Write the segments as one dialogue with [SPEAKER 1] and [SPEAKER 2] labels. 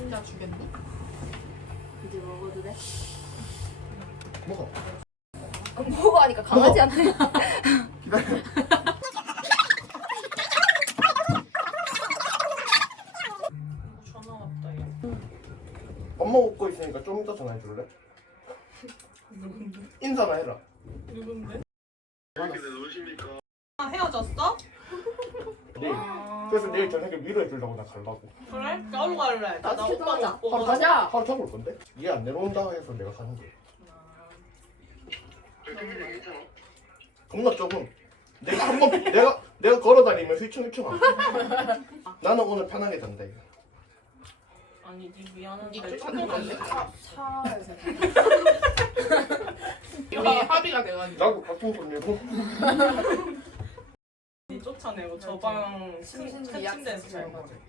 [SPEAKER 1] 혼자 주겠니?
[SPEAKER 2] 이제 먹어도 돼?
[SPEAKER 3] 먹어.
[SPEAKER 2] 먹어 하니까 강아지한테.
[SPEAKER 3] 기다려.
[SPEAKER 1] 전화 왔다 얘.
[SPEAKER 3] 엄마 먹고 있으니까 좀 이따 전화해 줄래?
[SPEAKER 1] 누군데?
[SPEAKER 3] 인사나 해라.
[SPEAKER 1] 누군데?
[SPEAKER 3] 네.
[SPEAKER 1] 아 헤어졌어?
[SPEAKER 3] 내일. 그래서 내일 저녁에 위로해 주려고 나 가려고.
[SPEAKER 1] 그래? 나도 갈래. 나
[SPEAKER 2] 나도
[SPEAKER 1] 오빠
[SPEAKER 2] 가자.
[SPEAKER 1] 먹고
[SPEAKER 3] 하루
[SPEAKER 2] 가자.
[SPEAKER 3] 하루 타고 올 건데? 얘 안 내려온다 해서 내가 가는 거야. 겁나 조금. 내가 한번 내가 걸어 다니면 휘청휘청 안 돼. 나는 오늘 편하게 잔다 이거.
[SPEAKER 1] 아니 니 미안한데
[SPEAKER 4] 니
[SPEAKER 1] 조금
[SPEAKER 4] 쫓아내면
[SPEAKER 1] 안
[SPEAKER 2] 차에서.
[SPEAKER 4] 우리 합의가 돼가지고
[SPEAKER 3] 나도 같은 손이고.
[SPEAKER 1] 니 쫓아내고 저방
[SPEAKER 2] 심신지
[SPEAKER 1] 침대에서 잘
[SPEAKER 2] 약속
[SPEAKER 1] 거지.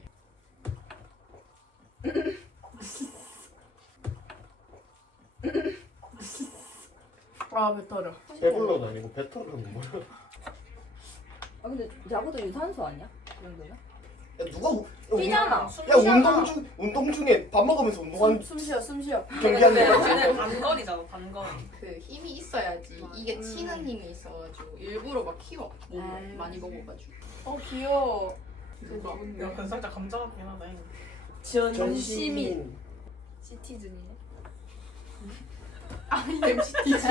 [SPEAKER 4] 아 배터려.
[SPEAKER 3] 배불러는 아니고 배터는 뭐야?
[SPEAKER 2] 아 근데 야구도 유산소 아니야? 이 정도면?
[SPEAKER 3] 야 누가
[SPEAKER 2] 뛰잖아.
[SPEAKER 3] 야 운동 중에 밥 먹으면서 운동하는
[SPEAKER 4] 숨 쉬어 숨 쉬어.
[SPEAKER 3] 경기하는 거
[SPEAKER 1] 쟤는 단거리잖아 단거리.
[SPEAKER 4] 그 힘이 있어야지. 이게 치는 힘이 있어가지고 일부러 막 키워. 몸을 많이 먹어가지고. 어 귀여워. 누가?
[SPEAKER 1] 야 근데 살짝 감자 같긴 하다.
[SPEAKER 3] 전시민.
[SPEAKER 2] 시티즌이네.
[SPEAKER 4] 아니 MCT지.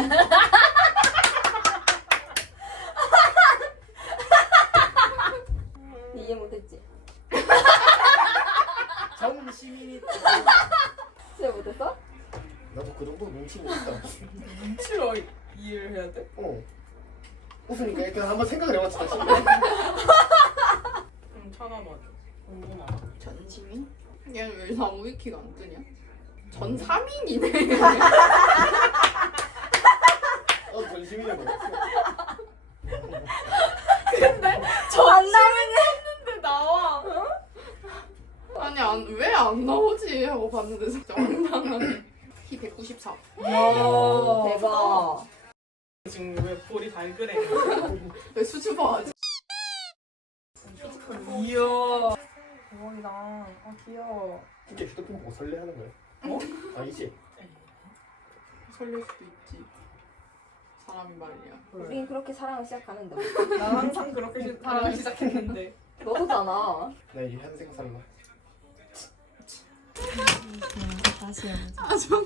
[SPEAKER 2] 이해 못했지?
[SPEAKER 3] 전시민이.
[SPEAKER 2] 진짜 못했어?
[SPEAKER 3] 나도 그 정도 눈치는 있다.
[SPEAKER 1] 눈치로 이해를 해야 돼?
[SPEAKER 3] 어. 웃으니까 일단 한번 생각을 해봤지 다시.
[SPEAKER 1] 응 찾아봐줘. 궁금하다.
[SPEAKER 4] 전시민? 얘는 왜 나무 위키가 안 뜨냐? 전사민이네.
[SPEAKER 3] 전시민이 먹었어.
[SPEAKER 2] 안 나오네.
[SPEAKER 4] 근데 나와. 아니 왜 안 나오지 하고 봤는데 진짜 황당하네. 키 194.
[SPEAKER 2] 대박.
[SPEAKER 1] 지금 왜 볼이 달그래?
[SPEAKER 4] 왜 수줍어하지?
[SPEAKER 1] 이야. 대박이다. 아 귀여워.
[SPEAKER 3] 진짜 휴대폰 보고 설레하는 거야?
[SPEAKER 1] 어?
[SPEAKER 3] 아니지?
[SPEAKER 4] 설렐 수도 있지. 사람이 말이야.
[SPEAKER 2] 우린 그렇게 사랑을 시작하는데.
[SPEAKER 1] 난 항상 그렇게 사랑을 시작했는데.
[SPEAKER 2] 너도잖아.
[SPEAKER 3] 나 이제 현생 살라.
[SPEAKER 2] 다시 해보자.
[SPEAKER 4] 아 정말.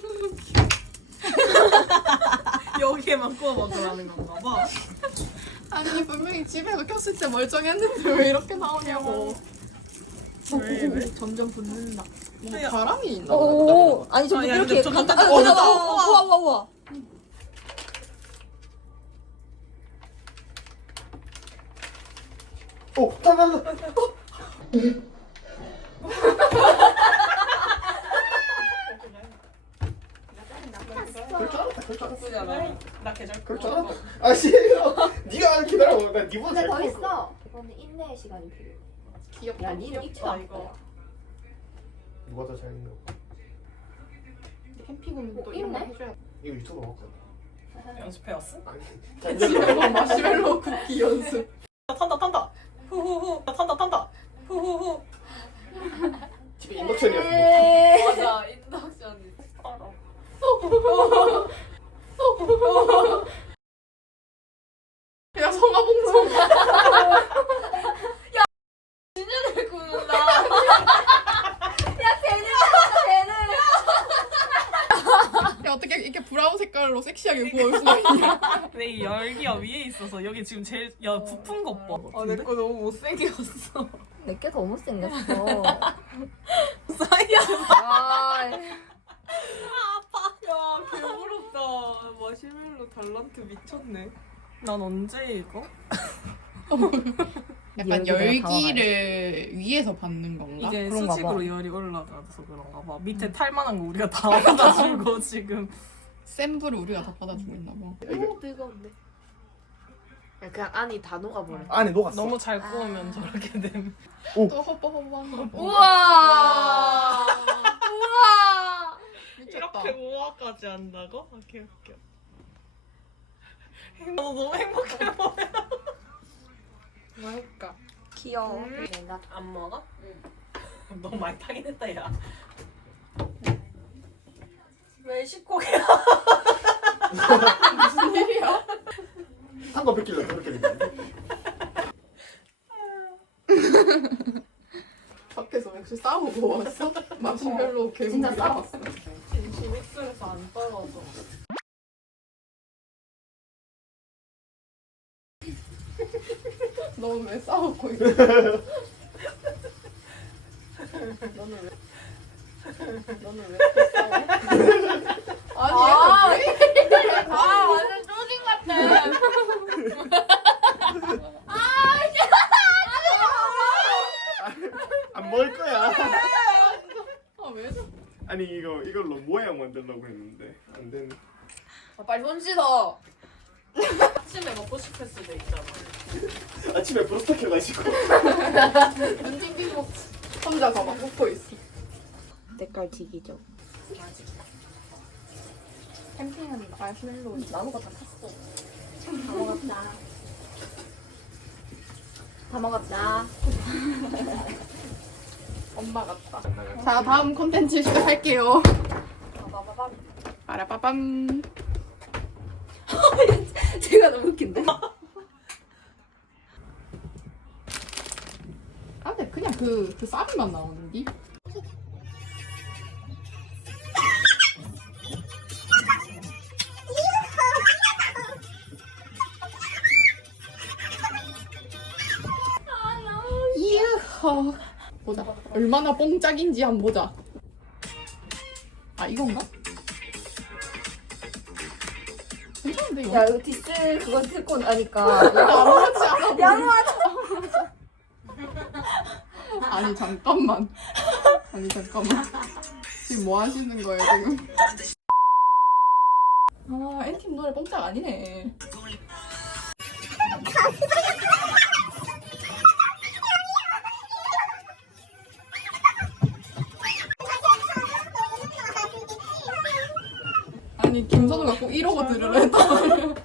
[SPEAKER 1] 여기에만 구워 먹으라는 건가 봐.
[SPEAKER 4] 아니 분명히 집에서 켰을 때 멀쩡했는데 왜 이렇게 나오냐고.
[SPEAKER 1] 왜?
[SPEAKER 4] 점점 붙는다. 뭔가
[SPEAKER 1] 야.
[SPEAKER 4] 바람이 있나?
[SPEAKER 2] 오, 아니 저
[SPEAKER 1] 아, 야,
[SPEAKER 2] 이렇게
[SPEAKER 1] 근데 저거
[SPEAKER 2] 간다.
[SPEAKER 1] 딱-
[SPEAKER 2] 우와,
[SPEAKER 1] 됐다.
[SPEAKER 2] 우와, 우와, 우와.
[SPEAKER 3] 나. 그럴 줄 알았다. 그럴 줄 알았어.
[SPEAKER 1] 나쁘지 않아. 나 계절.
[SPEAKER 3] 그럴 줄 알았다. 아 씨. 네가 기다려. 나 니보다
[SPEAKER 2] 근데
[SPEAKER 3] 잘
[SPEAKER 2] 더
[SPEAKER 3] 커.
[SPEAKER 2] 있어. 이거는 인내의 시간이 필요해.
[SPEAKER 4] 귀엽다.
[SPEAKER 2] 야, 니는 입지도
[SPEAKER 1] 귀엽다,
[SPEAKER 2] 않고.
[SPEAKER 1] 이거.
[SPEAKER 3] 누가 더 잘했는 거?
[SPEAKER 4] 캠핑 오면 또 이런 거 해줘야
[SPEAKER 3] 이거 유튜브 먹거든.
[SPEAKER 1] 연습해왔어?
[SPEAKER 3] 아니.
[SPEAKER 4] 집에서 마시멜로 쿠키 연습.
[SPEAKER 1] 탄다. 후후후. 탄다. 후후후.
[SPEAKER 3] 집에 인덕션이었어.
[SPEAKER 2] 에이.
[SPEAKER 1] 맞아 인덕션이. 알아.
[SPEAKER 4] 야 성화봉송.
[SPEAKER 1] 진현을 구는다.
[SPEAKER 2] 야, 쟤는 쟤는.
[SPEAKER 4] 야 어떻게 이렇게 브라운 색깔로 섹시하게 구울 수가 있냐?
[SPEAKER 1] 근데 이 열기가 위에 있어서 여기 지금 제일 야 부푼 것 봐. 아 내 거 너무 못생겼어.
[SPEAKER 2] 내게 더 못생겼어.
[SPEAKER 1] 사이야.
[SPEAKER 2] 아,
[SPEAKER 1] 아파. 야 개부럽다. 마시멜로 달란트 미쳤네. 난 언제 이거?
[SPEAKER 4] 약간 열기를 위에서 받는 건가?
[SPEAKER 1] 이제
[SPEAKER 2] 그런가
[SPEAKER 1] 수직으로
[SPEAKER 2] 봐.
[SPEAKER 1] 열이 올라가서 그런가 봐. 밑에 탈만한 거 우리가 다 받아주고 지금.
[SPEAKER 4] 센 불을 우리가 다 받아주고 있나 봐.
[SPEAKER 3] 이거
[SPEAKER 5] 뜨거운데. 그냥 안이 다 녹아버려.
[SPEAKER 3] 안에 녹았어.
[SPEAKER 1] 너무 잘 구우면 저렇게 되면.
[SPEAKER 4] 또 허버허버한 거.
[SPEAKER 2] 우와. 우와.
[SPEAKER 4] 미쳤다.
[SPEAKER 1] 이렇게 모아까지 한다고? 아 개웃겨. 너 너무 행복해 보여.
[SPEAKER 4] 뭐 해볼까?
[SPEAKER 2] 귀여워.
[SPEAKER 1] 안 먹어? 응. 너무 많이 타긴 했다 야. 멕시코야.
[SPEAKER 4] 무슨 일이야?
[SPEAKER 3] 한 거 뺏기려 저렇게 된다.
[SPEAKER 4] 밖에서 맥주 싸우고 왔어? 마시멜로 괴물
[SPEAKER 2] 진짜 싸웠어.
[SPEAKER 1] 진심 입술에서 안 떨어져.
[SPEAKER 4] 너는 왜 싸우고 있어?
[SPEAKER 2] 너는 왜 이렇게 싸워?
[SPEAKER 4] 아니 얘가 왜 이래?
[SPEAKER 1] 아 완전 쪼진 같아.
[SPEAKER 3] 안 먹을 거야.
[SPEAKER 4] 아 왜? 저래?
[SPEAKER 3] 아니 이걸로 모양 만들려고 했는데 안 되네.
[SPEAKER 5] 빨리 손 씻어.
[SPEAKER 1] 아침에 먹고 싶을 수도 있잖아.
[SPEAKER 3] 아침에 브로스터 켜가지고.
[SPEAKER 4] 눈 띵띵 먹 혼자서 막 먹고 있어.
[SPEAKER 5] 색깔 지기죠.
[SPEAKER 4] 캠핑은 마시멜로.
[SPEAKER 2] 나무가 다 탔어. 다 먹었다. 다 먹었다.
[SPEAKER 4] 엄마 같다. 자 다음 콘텐츠 시작할게요. 빠라빠밤.
[SPEAKER 2] 제가 너무 웃긴데?
[SPEAKER 4] 아 근데 그냥 그 쌀이만 나오는데? 이야. 보자. 얼마나 뽕짝인지 한번 보자. 아 이건가? 괜찮은데 이거?
[SPEAKER 2] 야, 이거 디스 그거 듣고 나니까.
[SPEAKER 4] 아무렇지 않아.
[SPEAKER 2] 양호하다.
[SPEAKER 4] 아니 잠깐만. 아니 잠깐만. 지금 뭐 하시는 거예요 지금? 아 엔팀 노래 뽕짝 아니네. 아니 김선우가 꼭 이러고 들으려 했다.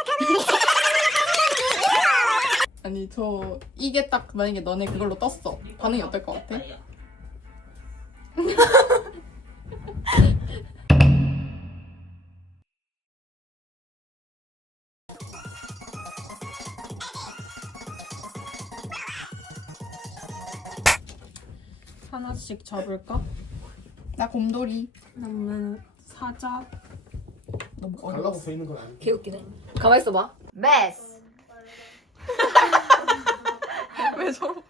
[SPEAKER 4] 아니 저 이게 딱 만약에 너네 그걸로 떴어. 반응이 어떨 것 같아?
[SPEAKER 1] 하나씩 잡을까?
[SPEAKER 4] 나 곰돌이.
[SPEAKER 1] 그러면 사자.
[SPEAKER 4] 너무
[SPEAKER 3] 갈라고 서 있는 건 아니고.
[SPEAKER 2] 개웃기네. 가만히 있어봐.
[SPEAKER 5] 메스.
[SPEAKER 4] 왜 저러?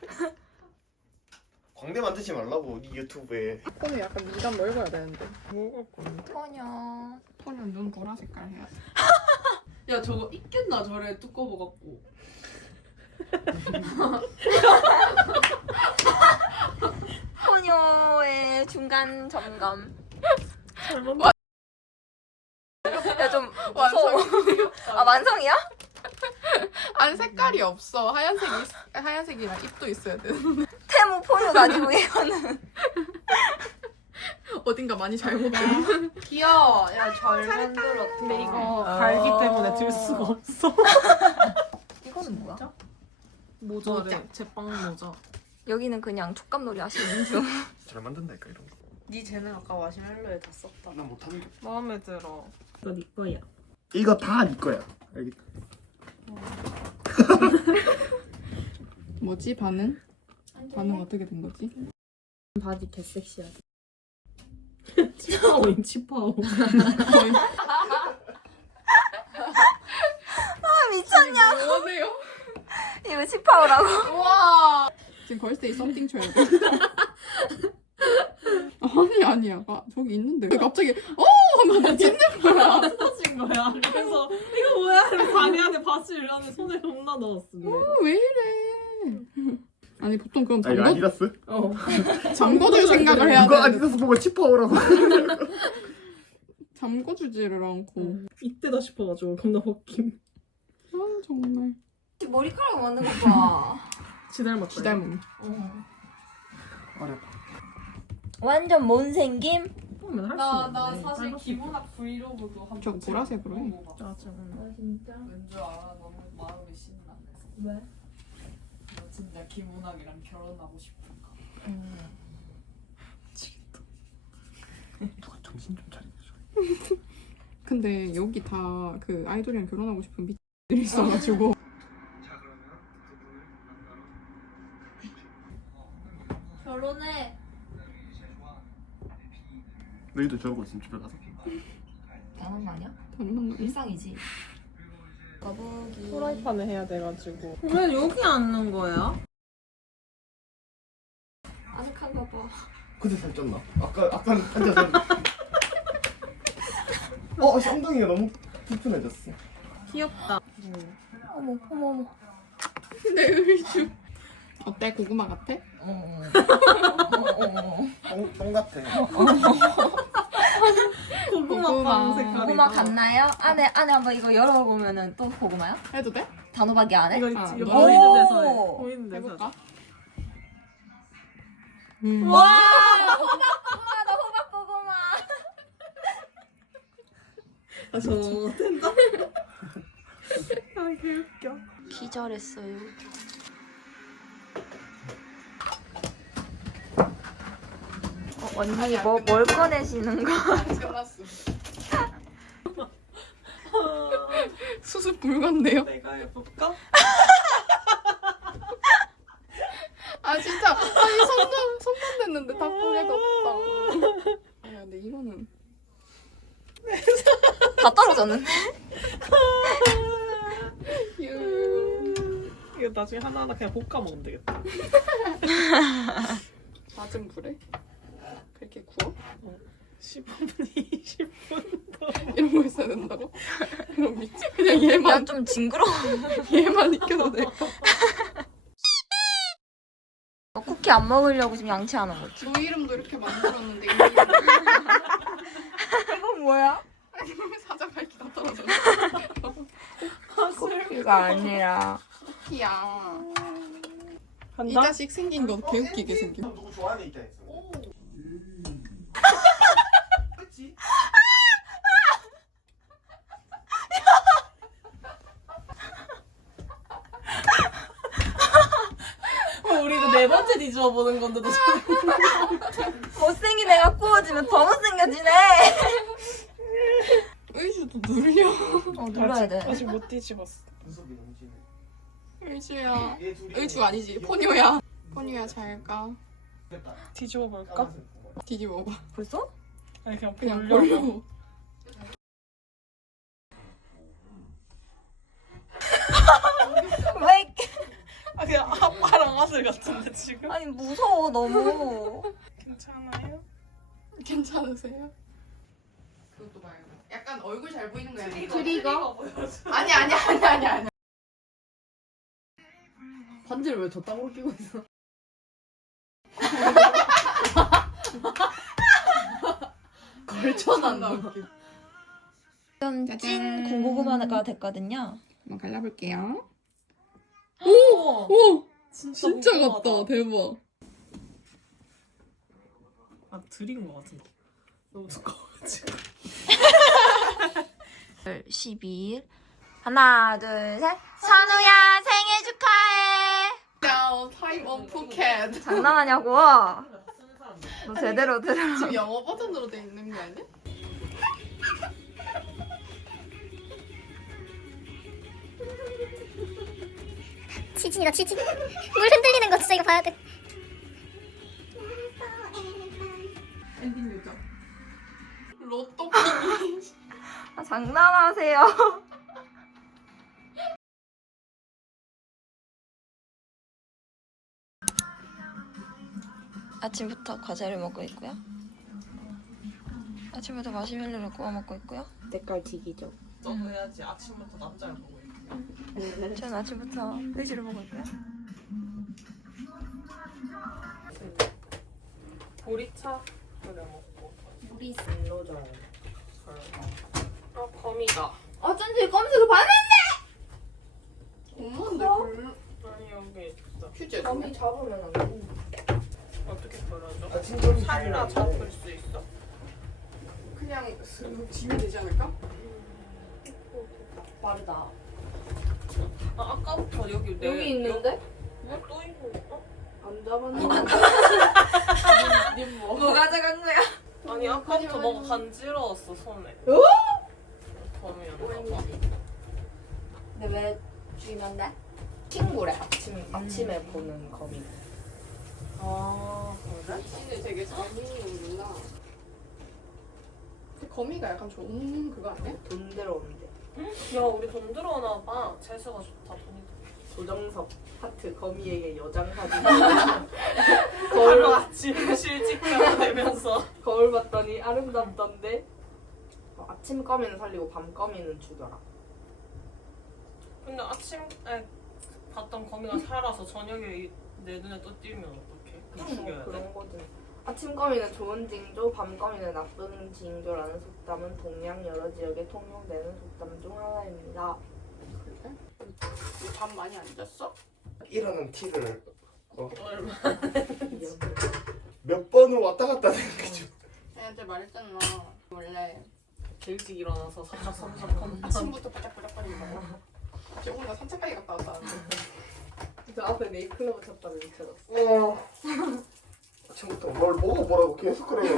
[SPEAKER 3] 광대 만들지 말라고 네 유튜브에.
[SPEAKER 4] 오늘 약간 미간 넓어야 되는데.
[SPEAKER 1] 먹을 건데.
[SPEAKER 4] 토녀. 토녀 눈 보라 색깔 해야 돼.
[SPEAKER 1] 야 저거 있겠나 저래 두꺼워 갖고.
[SPEAKER 2] 소녀의 중간 점검. 야, 좀 무서워.
[SPEAKER 4] 완성이에요.
[SPEAKER 2] 아, 완성이야?
[SPEAKER 4] 아니 색깔이 없어. 하얀색이랑 입도 있어야 돼.
[SPEAKER 2] 테무 포유가 아니고 이거는.
[SPEAKER 4] 어딘가 많이 잘못.
[SPEAKER 5] 귀여워. 야, 잘 만들었다.
[SPEAKER 1] 근데 이거 갈기 때문에 들 수가 없어.
[SPEAKER 2] 이거는 뭐야?
[SPEAKER 1] 모자래. 제빵 모자.
[SPEAKER 2] 여기는 그냥 촉감놀이 하시는 중.
[SPEAKER 3] 잘 만든다니까 이런 거.
[SPEAKER 5] 네 쟤는 아까 마시멜로에 다 썼다.
[SPEAKER 3] 난 못하는 게.
[SPEAKER 1] 마음에 들어. 이거 네 거야.
[SPEAKER 3] 이거 다 네 거야. 여기.
[SPEAKER 4] 뭐지 반응? 반응 어떻게 된 거지?
[SPEAKER 1] 바지 개 섹시하게. 치파오인 치파오.
[SPEAKER 2] 아, 미쳤냐?
[SPEAKER 4] 뭐하세요?
[SPEAKER 2] 이거 치파오라고?
[SPEAKER 4] 우와. 지금 걸스데이 썸띵 쳐야 돼. 아니야. 아, 저기 있는데. 갑자기 하면서 나 찢는 거야.
[SPEAKER 1] 터진 거야. 그래서 이거 뭐야? 이러면서 자기 안에 바지를 안에 손에 겁나 넣었는데.
[SPEAKER 4] 왜 이래? 아니 보통 그럼
[SPEAKER 3] 아 이거 아디다스?
[SPEAKER 4] 잠궈줄 생각을 해야
[SPEAKER 3] 누가
[SPEAKER 4] 돼.
[SPEAKER 3] 아디다스 보고 치파오라고.
[SPEAKER 4] 잠궈주지를 않고.
[SPEAKER 1] 이때다 싶어가지고 겁나 벗김.
[SPEAKER 4] 아 정말.
[SPEAKER 2] 머리카락 만든 거 봐.
[SPEAKER 1] 지 닮았다.
[SPEAKER 4] 기닮음.
[SPEAKER 3] 어렵다.
[SPEAKER 2] 완전 못생김?
[SPEAKER 1] 나 사실 기본학 브이로그도 한번
[SPEAKER 4] 저 보라색으로 해.
[SPEAKER 1] 아 정말.
[SPEAKER 2] 진짜?
[SPEAKER 6] 왠줄 알아? 너무 마음이 신나네.
[SPEAKER 2] 왜?
[SPEAKER 6] 너 진짜 김은학이랑 결혼하고 싶은가?
[SPEAKER 3] 누가 정신 좀 차리자.
[SPEAKER 4] 근데 여기 다 그 아이돌이랑 결혼하고 싶은 미들이 있어가지고.
[SPEAKER 2] 결혼해.
[SPEAKER 3] 너희도 저러고 있으면 집에 가서.
[SPEAKER 2] 당한 거 아니야?
[SPEAKER 4] 당연한 거
[SPEAKER 2] 일상이지. 거북이.
[SPEAKER 1] 프라이팬을 해야 돼가지고.
[SPEAKER 5] 왜 여기 앉는 거야?
[SPEAKER 2] 아늑한가 봐.
[SPEAKER 3] 근데 살쪘나? 아까 앉아서. 엉덩이가 너무 불편해졌어.
[SPEAKER 5] 귀엽다.
[SPEAKER 2] 어머 어머 어머.
[SPEAKER 4] 내 의주. 어때? 고구마 같아?
[SPEAKER 3] 똥 같아.
[SPEAKER 5] 고구마 빵 색깔이다.
[SPEAKER 2] 고구마 같나요? 안에 한번 이거 열어보면은 또 고구마야?
[SPEAKER 4] 해도 돼?
[SPEAKER 2] 단호박이 안에?
[SPEAKER 1] 이거
[SPEAKER 4] 아,
[SPEAKER 1] 있지. 이거
[SPEAKER 4] 오!
[SPEAKER 1] 보이는 데서 해. 보이는 데서.
[SPEAKER 4] 해볼까?
[SPEAKER 2] 와! 호박고구마다 호박고구마.
[SPEAKER 1] 아, 저 못한다. 아, 개웃겨.
[SPEAKER 2] 기절했어요. 언니 뭘 꺼내시는 거?
[SPEAKER 4] 끝났어. 수습 불가인데요?
[SPEAKER 1] 내가 해볼까?
[SPEAKER 4] 아 진짜 아니 손만 댔는데 다 꺼내졌다. 야 근데 이거는
[SPEAKER 2] 다 떨어졌는데?
[SPEAKER 1] 이거 나중에 하나하나 그냥 볶아 먹으면 되겠다.
[SPEAKER 4] 낮은 불에 그렇게 구워?
[SPEAKER 1] 15분, 20분 더.
[SPEAKER 4] 이런 거 있어야 된다고? 그럼 미치 그냥 얘만
[SPEAKER 2] 좀 징그러워.
[SPEAKER 4] 얘만 익혀도 돼.
[SPEAKER 2] 쿠키 안 먹으려고 지금 양치하는 거지.
[SPEAKER 4] 저 이름도 이렇게 만들었는데
[SPEAKER 2] 이건 뭐야?
[SPEAKER 4] 사자 밝기 다 떨어져.
[SPEAKER 2] 쿠키가 아니라.
[SPEAKER 4] 쿠키야. 이
[SPEAKER 1] 간다?
[SPEAKER 4] 자식 생긴 거 개웃기게 생긴.
[SPEAKER 3] 누구 좋아하는 입장에서. 그치?
[SPEAKER 1] 우리도 네 번째 뒤집어 보는 건데도
[SPEAKER 2] 못생긴 애가 구워지면 더 못생겨지네.
[SPEAKER 4] 의주도 눌려.
[SPEAKER 2] 눌러야 돼.
[SPEAKER 1] 아직 못 뒤집었어.
[SPEAKER 3] 분석이 용진해.
[SPEAKER 4] 의주야.
[SPEAKER 3] 얘 둘이
[SPEAKER 4] 의주 아니지. 포뇨야. 포뇨야 잘 가.
[SPEAKER 3] 됐다.
[SPEAKER 1] 뒤집어 볼까?
[SPEAKER 3] 까만색 본 거야.
[SPEAKER 4] 뒤집어봐.
[SPEAKER 2] 벌써?
[SPEAKER 1] 아니 그냥
[SPEAKER 4] 그냥
[SPEAKER 1] 보려고.
[SPEAKER 4] 보려고.
[SPEAKER 2] 왜? 이렇게-
[SPEAKER 1] 아 그냥 아빠랑 아들 같은데 지금?
[SPEAKER 2] 아니 무서워 너무.
[SPEAKER 1] 괜찮아요?
[SPEAKER 4] 괜찮으세요? 그것도 말고. 약간 얼굴 잘 보이는 거야.
[SPEAKER 1] 트리거 보여줘.
[SPEAKER 4] 아니.
[SPEAKER 5] 반지를 왜 저 땅으로 끼고 있어? 걸쳐놨나 웃기.
[SPEAKER 2] 찐 군고구마가 됐거든요.
[SPEAKER 4] 한번 갈라볼게요.
[SPEAKER 1] 오!
[SPEAKER 4] 진짜 같다. 대박.
[SPEAKER 1] 아 드린 거 같은데. 너무 두꺼워가지고.
[SPEAKER 2] 12일 하나 둘 셋. 선우야 생일 축하해.
[SPEAKER 4] Now time of Phuket.
[SPEAKER 2] 장난하냐고. 너 제대로 들어.
[SPEAKER 4] 지금 영어 버전으로 돼 있는 거 아니야?
[SPEAKER 7] 치진이다 치진. 물 흔들리는 거 진짜 이거 봐야 돼.
[SPEAKER 4] 엔딩 요정. 로또
[SPEAKER 2] 아, 장난하세요. 아침부터 과자를 먹고 있고요. 아침부터 마시멜로를 구워 먹고 있고요.
[SPEAKER 5] 때깔 튀기죠.
[SPEAKER 1] 너도 해야지. 아침부터 남자를 보고 있고.
[SPEAKER 2] 저는 아침부터 회지를 먹고 있고요.
[SPEAKER 1] 보리차 끓여 먹고.
[SPEAKER 2] 우리
[SPEAKER 5] 로전.
[SPEAKER 1] 아 거미다.
[SPEAKER 2] 어쩐지 검색을 봤는데.
[SPEAKER 4] 엄마인데 별로
[SPEAKER 1] 아니 여기 있어.
[SPEAKER 4] 휴지.
[SPEAKER 2] 검이 잡으면 안 돼.
[SPEAKER 1] 어떻게 덜어줘?
[SPEAKER 3] 아 친절히
[SPEAKER 1] 살이나 잡을 수 있어?
[SPEAKER 4] 그냥 슥 지면 되지 않을까?
[SPEAKER 2] 빠르다.
[SPEAKER 1] 아 아까부터 여기 내
[SPEAKER 2] 여기 있는데?
[SPEAKER 1] 또 있는 거?
[SPEAKER 4] 안 잡았는데.
[SPEAKER 2] 뭐 가져간 거야?
[SPEAKER 1] 아니 아까부터 뭐가 간지러웠어 손에. 거미였나 봐.
[SPEAKER 4] 근데 왜 죽이면 돼?
[SPEAKER 5] 친구래. 아침에 보는 거미.
[SPEAKER 1] 아 그래?
[SPEAKER 4] 귀신을 되게 잘 믿는구나. 근데 거미가 약간 좋은 그거 아니야?
[SPEAKER 5] 돈 들어온대.
[SPEAKER 1] 야 우리 돈 들어오나 봐. 재수가 좋다 돈이.
[SPEAKER 5] 조정석 하트 거미에게 여장 사진.
[SPEAKER 1] 하루 아침 실직자가 되면서.
[SPEAKER 5] 거울 봤더니 아름답던데. 아침 거미는 살리고 밤 거미는 죽여라.
[SPEAKER 1] 근데 아침에 봤던 거미가 살아서 저녁에 내 눈에 또 띄면 어떡해? 죽여야 돼?
[SPEAKER 5] 그런 거지. 아침 거미는 좋은 징조, 밤 거미는 나쁜 징조라는 속담은 동양 여러 지역에 통용되는 속담 중 하나입니다.
[SPEAKER 4] 그래? 밤 많이 안 잤어?
[SPEAKER 3] 일하는 티를
[SPEAKER 1] 얼마?
[SPEAKER 3] 몇 번을 왔다 갔다 하는 거죠.
[SPEAKER 4] 내한테 말했잖아. 원래
[SPEAKER 1] 일찍 일어나서 삼삭삼삭
[SPEAKER 4] 아침부터 바짝바짝거리는 거야. 지금 나 산책까지 갔다 왔다.
[SPEAKER 5] 저 앞에 네이클로버 쳤다고 미쳐졌어.
[SPEAKER 3] 아침부터 뭘 먹어보라고 계속 그래요.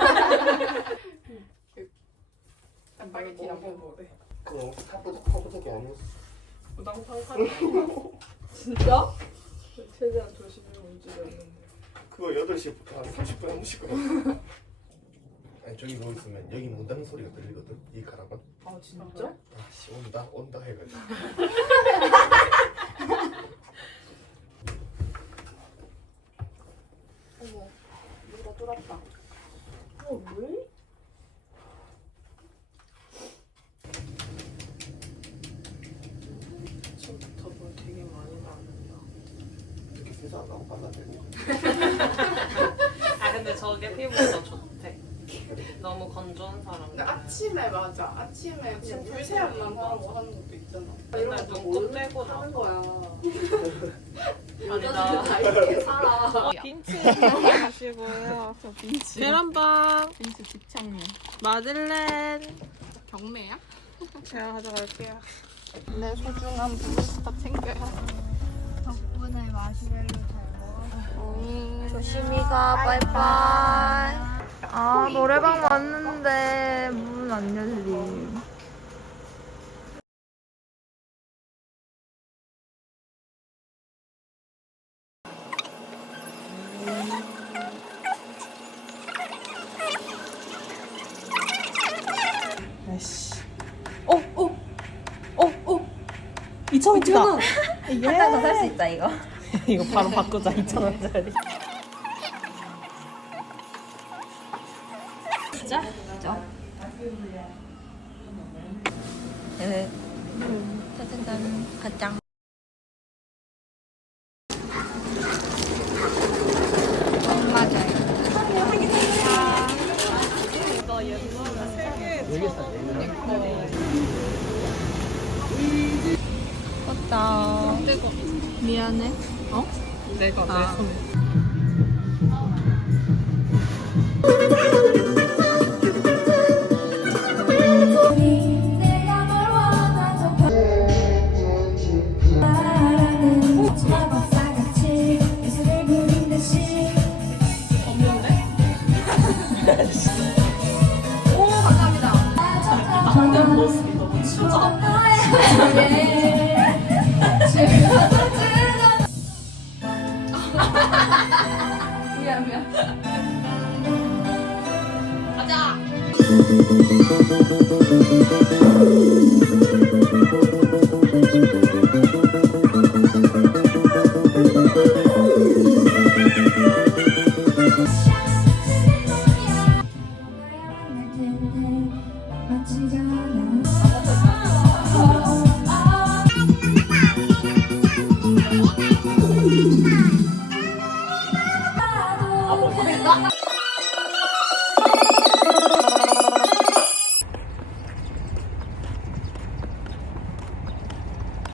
[SPEAKER 4] 스파게티랑 먹어보래.
[SPEAKER 3] 그거 파보자기 아니었어.
[SPEAKER 1] 우당탕탕.
[SPEAKER 5] 진짜? 최대한 조심히 움직였는데.
[SPEAKER 3] 그거 8시부터 한 30분 한 번씩 끊어. 아니 저기 누워 있으면 여기 문닫는 소리가 들리거든. 이 가락은.
[SPEAKER 5] 아 진짜?
[SPEAKER 3] 아씨 온다 해가지고.
[SPEAKER 4] 어머, 누가 뚫었다.
[SPEAKER 5] 물?
[SPEAKER 1] 아침부터 뭘 되게 많이 나는다.
[SPEAKER 3] 이렇게 세수 안 하고 발라대고.
[SPEAKER 1] 아 근데 저게 피부에 더 좋대. 너무 건조한
[SPEAKER 4] 근데
[SPEAKER 1] 사람들.
[SPEAKER 4] 아침에 맞아. 아침에 그냥 물세안만 하고 하는 것도 있잖아.
[SPEAKER 1] 맨날 눈곱 떼고
[SPEAKER 5] 하는
[SPEAKER 1] 나.
[SPEAKER 5] 거야.
[SPEAKER 1] 아니 나
[SPEAKER 5] 다 이렇게 살아.
[SPEAKER 8] 빈치 하시고요. 저 빈치. 계란빵.
[SPEAKER 4] 빈스 직창년.
[SPEAKER 8] 마들렌.
[SPEAKER 4] 경매야?
[SPEAKER 8] 제가 가져갈게요.
[SPEAKER 4] 내 소중한 브루스타 챙겨야
[SPEAKER 7] 덕분에 마시멜로 잘 먹었어.
[SPEAKER 8] 조심히 가. 바이바이. 아, 노래방 왔는데 문 안 열림.
[SPEAKER 1] 아이씨. 2,000원이다.
[SPEAKER 2] 한장 더 살 수 있다 이거.
[SPEAKER 1] 이거 바로 바꾸자 2,000원짜리.
[SPEAKER 2] 네. 짜잔짠 가짱.
[SPEAKER 8] 껐다. 미안해. 어?
[SPEAKER 1] 내가 내 손에. 방금 모습이 너무 추워.
[SPEAKER 7] 마치